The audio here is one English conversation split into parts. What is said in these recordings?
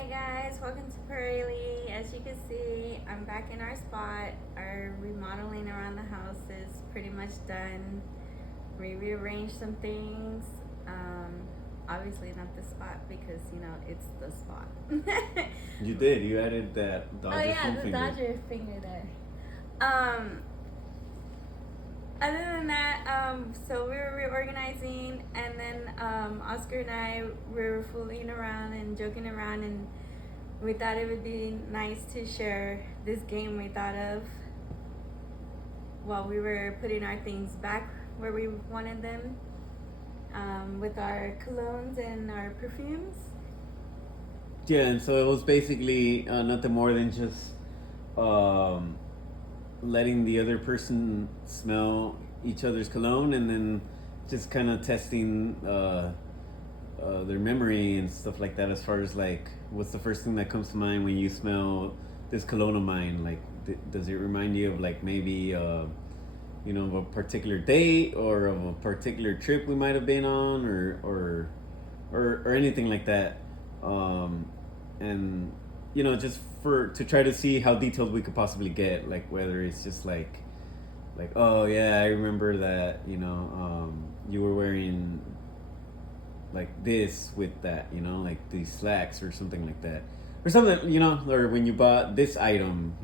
Hi guys, welcome to Pirelli. As you can see, I'm back in our spot. Our remodeling around the house is pretty much done. We rearranged some things. Obviously not the spot because it's the spot. You did. You added that Oh Dodger yeah, phone the finger. Dodger finger there. Um, Other than that, so we were reorganizing, and then Oscar and I were fooling around and joking around, and we thought it would be nice to share this game we thought of while we were putting our things back where we wanted them, with our colognes and our perfumes. Yeah, and so it was basically nothing more than just um, letting the other person smell each other's cologne, and then just kind of testing their memory and stuff like that. As far as like, what's the first thing that comes to mind when you smell this cologne of mine? Like, does it remind you of like maybe of a particular date or of a particular trip we might have been on, or anything like that, and just for to try to see how detailed we could possibly get, like whether it's just like oh yeah, I remember that you were wearing like this with that, like these slacks or something like that, or something, or when you bought this item,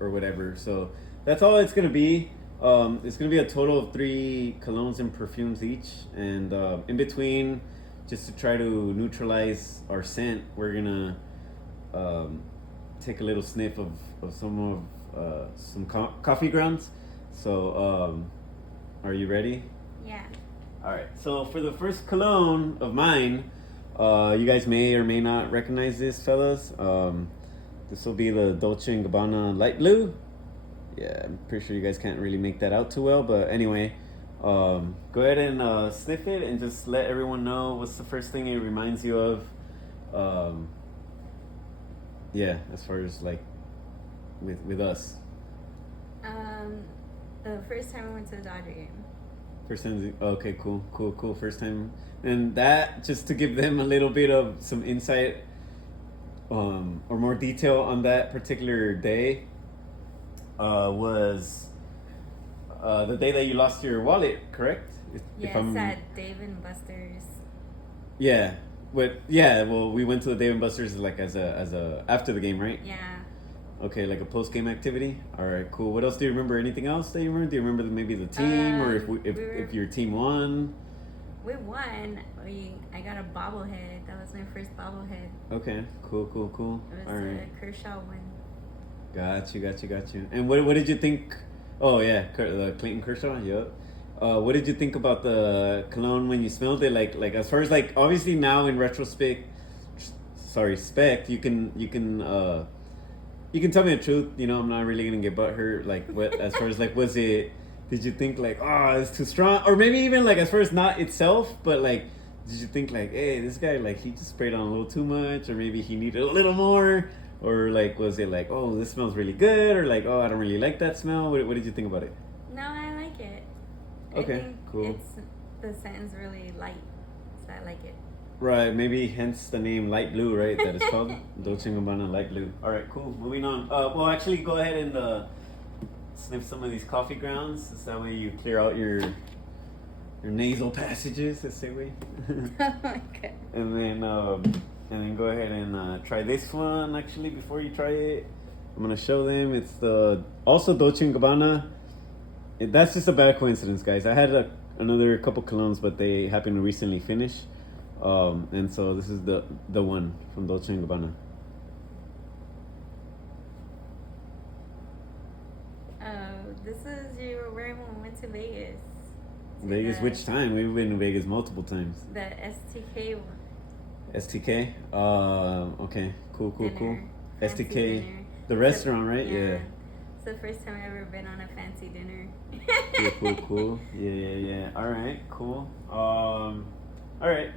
or whatever. So that's all it's gonna be. It's gonna be a total of 3 colognes and perfumes each, and in between, just to try to neutralize our scent, we're gonna um, take a little sniff of some coffee grounds. So, are you ready? Yeah. All right. So for the first cologne of mine, you guys may or may not recognize this, fellas. This will be the Dolce and Gabbana light blue. Yeah, I'm pretty sure you guys can't really make that out too well, but anyway, go ahead and sniff it and just let everyone know what's the first thing it reminds you of. Um, yeah, as far as like with us. The first time we went to the Dodger game. First time. Okay, cool. First time, and that just to give them a little bit of some insight, or more detail on that particular day, was the day that you lost your wallet, correct? Yes, at Dave and Buster's. Yeah. Well, we went to the Dave and Buster's like as a after the game, right? Yeah. Okay, like a post game activity. All right, cool. What else do you remember? Anything else that you remember? Do you remember maybe the team, or if your team won? We won. I got a bobblehead. That was my first bobblehead. Okay, cool. It was All right. a Kershaw one. Got you. And what did you think? Oh yeah, Clayton Kershaw. Yep. What did you think about the cologne when you smelled it? Like as far as like obviously now in retrospect, spect you can tell me the truth. I'm not really gonna get butthurt. Like what as far as like was it? Did you think like it's too strong, or maybe even like as far as not itself, but like did you think like hey this guy like he just sprayed on a little too much, or maybe he needed a little more, or like was it like oh this smells really good, or like oh I don't really like that smell? What did you think about it? No, I like it. Okay, I think cool. the scent is really light, so I like it. Right, maybe hence the name Light Blue, right? That is called Dolce & Gabbana Light Blue. All right, cool. Moving on. Well, actually, go ahead and sniff some of these coffee grounds. So that way you clear out your nasal passages, let's say we. Oh my god. And then go ahead and try this one. Actually, before you try it, I'm gonna show them. It's also Dolce & Gabbana. That's just a bad coincidence, guys. I had another couple colognes, but they happened to recently finish. And so this is the one from Dolce & Gabbana. This is you were wearing when we went to Vegas. Vegas? Which time? We've been to Vegas multiple times. The STK one. STK? Okay. Cool. Fancy STK. dinner. The restaurant, right? Yeah. It's the first time I've ever been on a fancy dinner. Cool. Yeah. All right, cool. All right.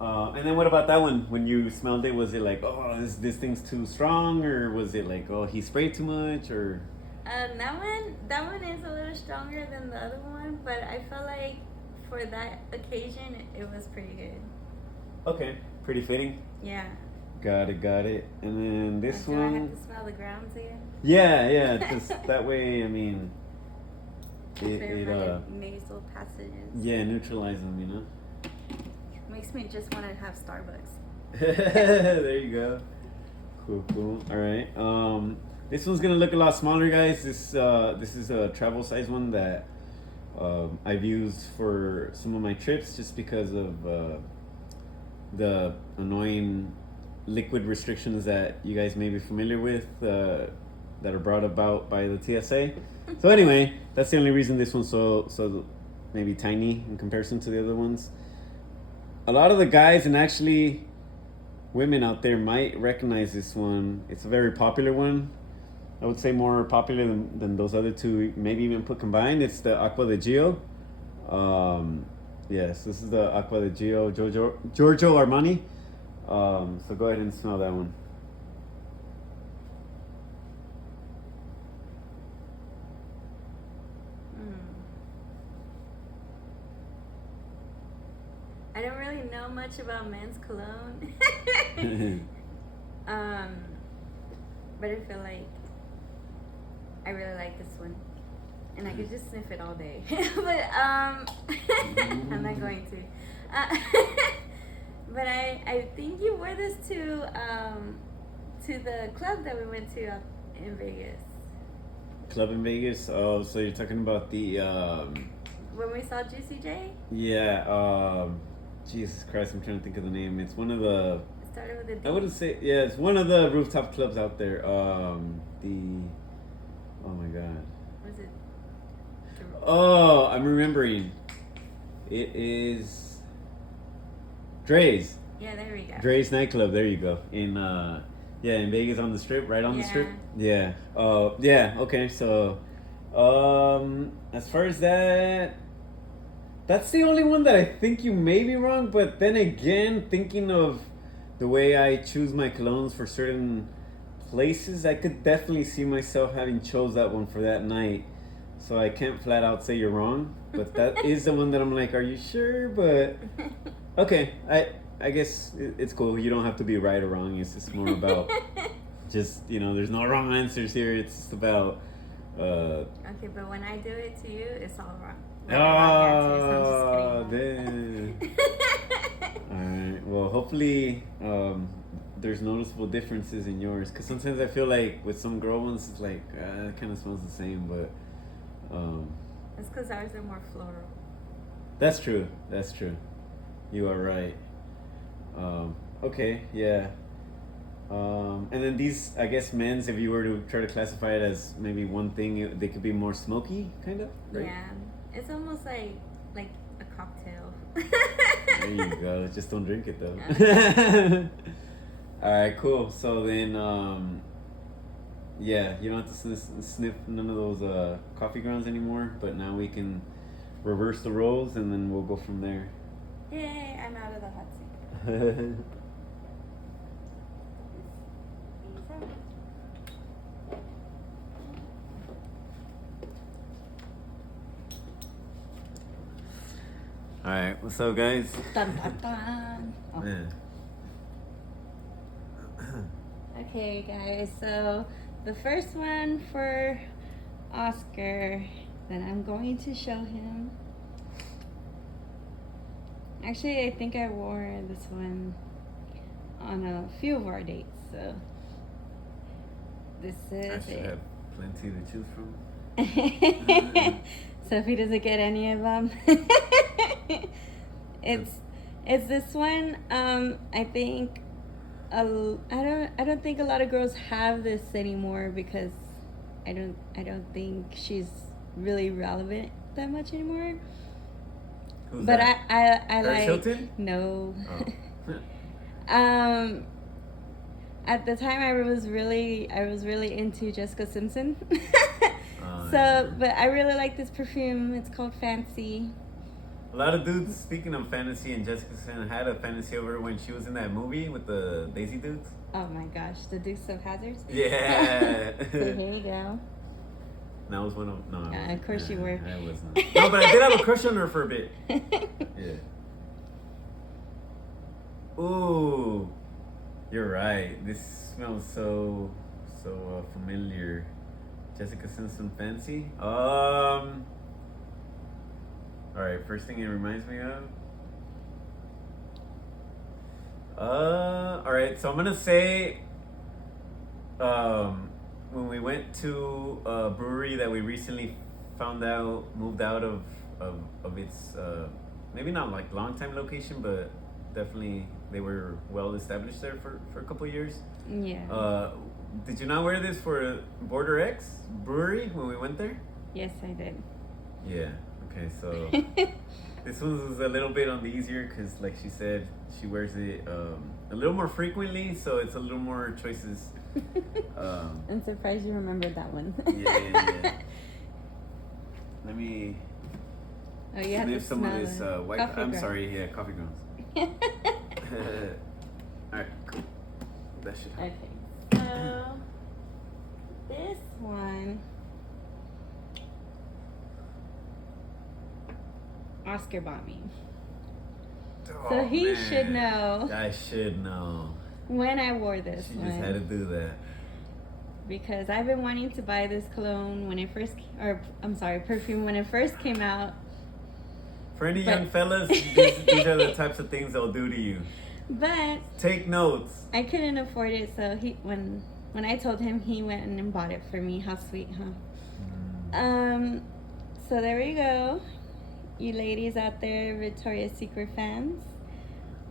And then what about that one? When you smelled it, was it like, oh, this thing's too strong, or was it like, oh, he sprayed too much, or? That one is a little stronger than the other one, but I felt like for that occasion, it was pretty good. Okay, pretty fitting. Yeah. Got it. And then this Do I one. have to smell the grounds again? Yeah. Just that way. I mean, Clear my nasal passages. Yeah, neutralize them. You know. Makes me just want to have Starbucks. There you go. Cool. All right. This one's gonna look a lot smaller, guys. This is a travel size one that I've used for some of my trips, just because of the annoying liquid restrictions that you guys may be familiar with, that are brought about by the TSA. So anyway, that's the only reason this one's so maybe tiny in comparison to the other ones. A lot of the guys, and actually women out there, might recognize this one. It's a very popular one. I would say more popular than those other two, maybe even put combined. It's the Acqua di Gio. Yes, this is the Acqua di Gio Giorgio Armani. So go ahead and smell that one. I don't really know much about men's cologne. But I feel like I really like this one. And I could just sniff it all day. But I'm not going to. But I think you wore this to the club that we went to up in Vegas. Club in Vegas? Oh, so you're talking about the when we saw Juicy J? Yeah, Jesus Christ, I'm trying to think of the name. It's one of the... It started with a D. I wouldn't say... Yeah, it's one of the rooftop clubs out there. Oh my God. Was it? Oh, I'm remembering. It is... Dre's. Yeah, there we go. Dre's nightclub, there you go. In Vegas on the Strip, right on the Strip? Yeah. Okay, so... as far as that... That's the only one that I think you may be wrong, but then again, thinking of the way I choose my colognes for certain places, I could definitely see myself having chose that one for that night. So I can't flat out say you're wrong, but that is the one that I'm like, are you sure? But okay, I guess it's cool. You don't have to be right or wrong. It's just more about just, there's no wrong answers here. It's just about okay, but when I do it to you, it's all wrong. Oh, damn. Alright, well, hopefully there's noticeable differences in yours, because sometimes I feel like with some girl ones, it's like, it kind of smells the same, but it's because ours are more floral. That's true. You are right. Okay, yeah. And then these, I guess, men's, if you were to try to classify it as maybe one thing, they could be more smoky, kind of, right? Yeah. It's almost like a cocktail. There you go. Just don't drink it, though. All right, cool. So then, you don't have to sniff none of those coffee grounds anymore. But now we can reverse the roles, and then we'll go from there. Yay! I'm out of the hot seat. All right, what's up, guys? Dun, dun, dun. Oh. Yeah. Okay, guys. So the first one for Oscar that I'm going to show him. Actually, I think I wore this one on a few of our dates. So this is I should have plenty to choose from. So if he doesn't get any of them, it's this one. I think I don't think a lot of girls have this anymore, because I don't think she's really relevant that much anymore. Who's but that? I Paris like Hilton? No. Oh. At the time I was really into Jessica Simpson. So, yeah. but I really like this perfume. It's called Fancy. A lot of dudes, speaking of fantasy, and Jessica Simpson had a fantasy over when she was in that movie with the Daisy dudes. Oh my gosh, the Dukes of Hazzards. Yeah. So here you go. That was one of... No, Of course you were. I wasn't. No, but I did have a crush on her for a bit. Yeah. Ooh. You're right. This smells so familiar. Jessica Simpson Fancy. All right. First thing it reminds me of. All right. So I'm gonna say, when we went to a brewery that we recently found out moved out of its maybe not like long time location, but definitely they were well established there for a couple of years. Yeah. Did you not wear this for Border X Brewery when we went there? Yes, I did. Yeah. Okay. So this one was a little bit on the easier because, like she said, she wears it a little more frequently, so it's a little more choices. I'm surprised you remembered that one. Yeah. Let me Oh, you have to sniff some smell of this it. white. Coffee I'm grounds. sorry. Yeah, coffee grounds. All right. Cool. That should help. Okay. So this one, Oscar bought me. Oh, So he man. should know I should know. when I wore this She one. just had to do that. Because I've been wanting to buy this cologne when it first, or I'm sorry, perfume when it first came out. For any But- young fellas, these are the types of things they'll do to you. But Take notes. I couldn't afford it, so when I told him, he went and bought it for me. How sweet, huh? So there we go, you ladies out there, Victoria's Secret fans.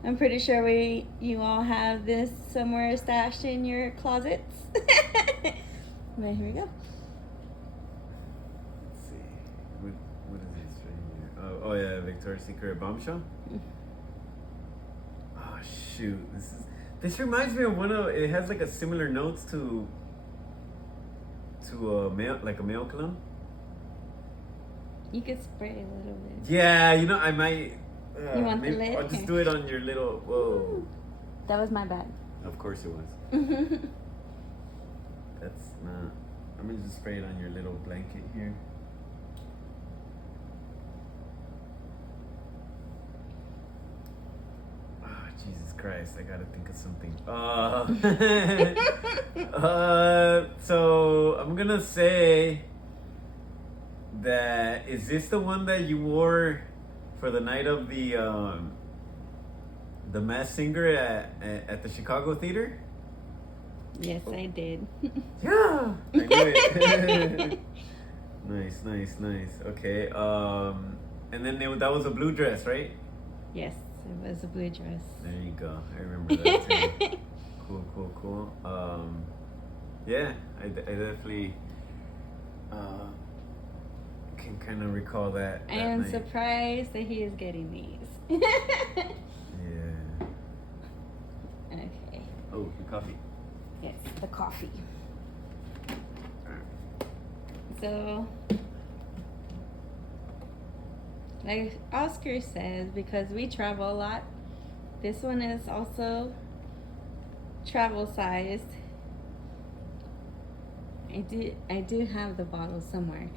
I'm pretty sure you all have this somewhere stashed in your closets. But here we go. Let's see. What is this right here? Oh yeah, Victoria's Secret Bombshell. Oh shoot, this reminds me of it has like a similar notes to a male cologne. You could spray a little bit. Yeah, I might. You want the maybe lid? I'll just Okay. do it on your little. Whoa. That was my bad. Of course it was. That's not. I'm gonna just spray it on your little blanket here. Oh, Jesus Christ! I gotta think of something. So I'm gonna say that is this the one that you wore for the night of the Masked Singer at the Chicago Theater? Yes, I did. Yeah, I knew it. Nice. Okay. And then that was a blue dress, right? Yes, it was a blue dress. There you go. I remember that too. Cool. Yeah, I definitely can kind of recall that. I that am night. surprised that he is getting these. Yeah. Okay. Oh, the coffee. Yes, the coffee. So, like Oscar says, because we travel a lot, this one is also travel sized. I do have the bottle somewhere,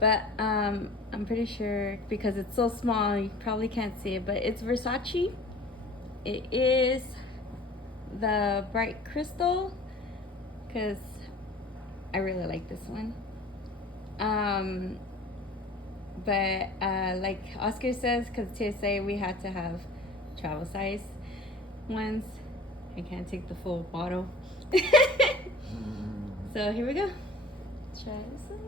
but I'm pretty sure because it's so small you probably can't see it, but it's Versace. It is the bright crystal because I really like this one. But like Oscar says, because TSA we had to have travel size ones. I can't take the full bottle. So here we go. Try this one.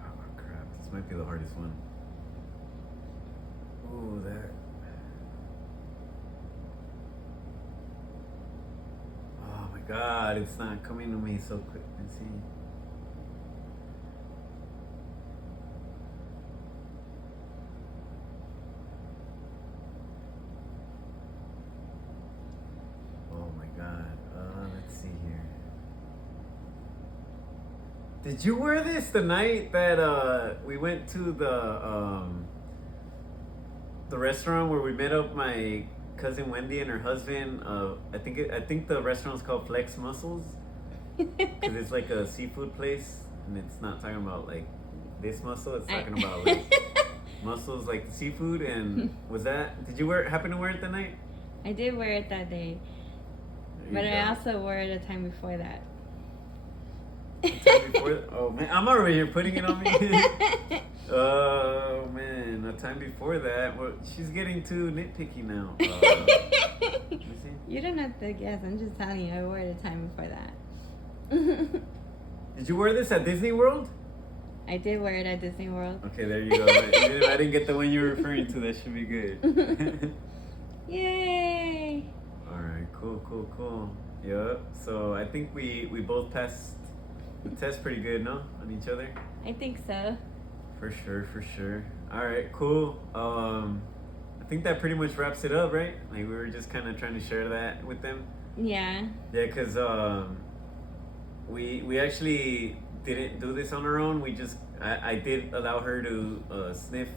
Oh crap! This might be the hardest one. Ooh, that. Oh my God! It's not coming to me so quick. Let's see. Oh my God! Let's see here. Did you wear this the night that we went to the restaurant where we met up my cousin Wendy and her husband? I think the restaurant's called Flex Mussels because it's like a seafood place, and it's not talking about like this mussel. It's talking about like Mussels, like the seafood, and was that? Did you happen to wear it that night? I did wear it that day, There but you I go. also wore it the time before that. The time before. Oh man, I'm already here putting it on me. Oh man, the time before that. Well, she's getting too nitpicky now. Let me see. You don't have to guess. I'm just telling you. I wore it the time before that. Did you wear this at Disney World? I did wear it at Disney World. Okay, there you go. Even if I didn't get the one you're referring to, that should be good. Yay! Alright, cool. Yup. So I think we both passed the test pretty good, no? On each other? I think so. For sure. Alright, cool. I think that pretty much wraps it up, right? Like we were just kind of trying to share that with them. Yeah. Yeah, because we actually didn't do this on our own. We just I did allow her to sniff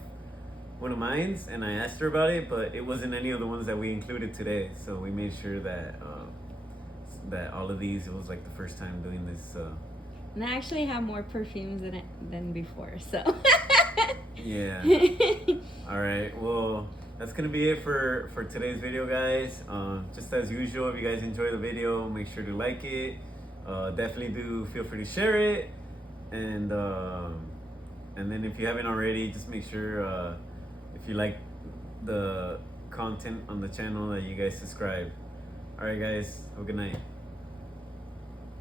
one of mine, and I asked her about it, but it wasn't any of the ones that we included today. So we made sure that that all of these, it was like the first time doing this. And I actually have more perfumes than before, so. Yeah. All right. Well, that's gonna be it for today's video, guys. Just as usual, if you guys enjoy the video, make sure to like it. Definitely do feel free to share it, and then if you haven't already, just make sure if you like the content on the channel that you guys subscribe. All right, guys. Have a good night.